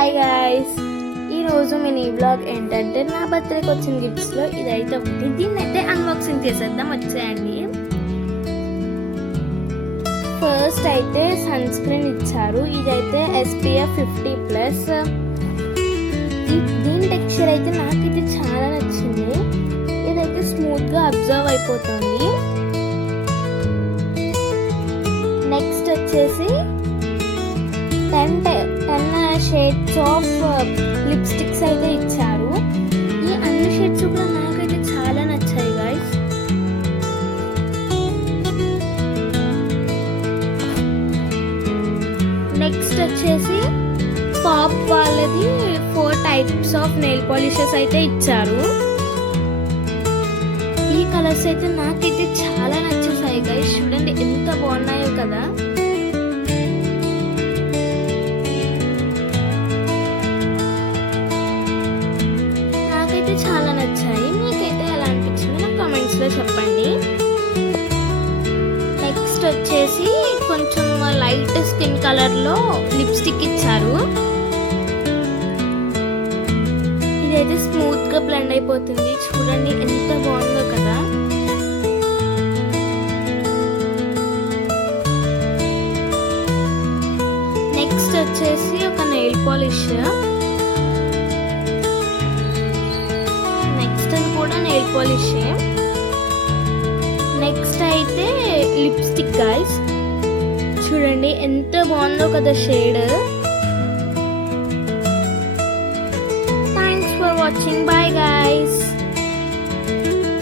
Hi guys, ఈరోజు mini vlog ఏంటంటే నా బర్త్డేకి వచ్చిన గిఫ్ట్స్లో ఇదైతే ఒకటి. దీన్నైతే అన్బాక్సింగ్ చేసేద్దాం, వచ్చేయండి. ఫస్ట్ అయితే సన్ స్క్రీన్ ఇచ్చారు. ఇదైతే SPF 50+. దీని టెక్స్చర్ అయితే నాకైతే చాలా నచ్చింది. ఇదైతే స్మూత్గా అబ్జర్వ్ అయిపోతుంది. నెక్స్ట్ వచ్చేసి 10 షేడ్స్ ఆఫ్ లిప్స్టిక్స్ అయితే ఇచ్చారు. ఈ అన్ని షేడ్స్ కూడా నాకైతే చాలా నచ్చాయి గైస్. నెక్స్ట్ వచ్చేసి పాప్ వాళ్ళది 4 టైప్స్ ఆఫ్ నెయిల్ పాలిషెస్ అయితే ఇచ్చారు. ఈ కలర్స్ అయితే నాకైతే చాలా నచ్చేసాయి గైస్. చూడండి ఎంత బాగున్నాయో కదా. చాలా నచ్చాయి. మీకైతే ఎలా అనిపించింది నాకు కామెంట్స్ లో చెప్పండి. నెక్స్ట్ వచ్చేసి కొంచెం లైట్ స్కిన్ కలర్ లో లిప్స్టిక్ ఇచ్చారు. ఇదైతే స్మూత్ గా బ్లెండ్ అయిపోతుంది. చూడండి ఎంత బాగుందో కదా. నెక్స్ట్ వచ్చేసి ఒక nail polish. Nail polish. Next అయితే లిప్స్టిక్ గైస్. చూడండి ఎంత బాగుందో కదా shade. Thanks for watching. Bye guys.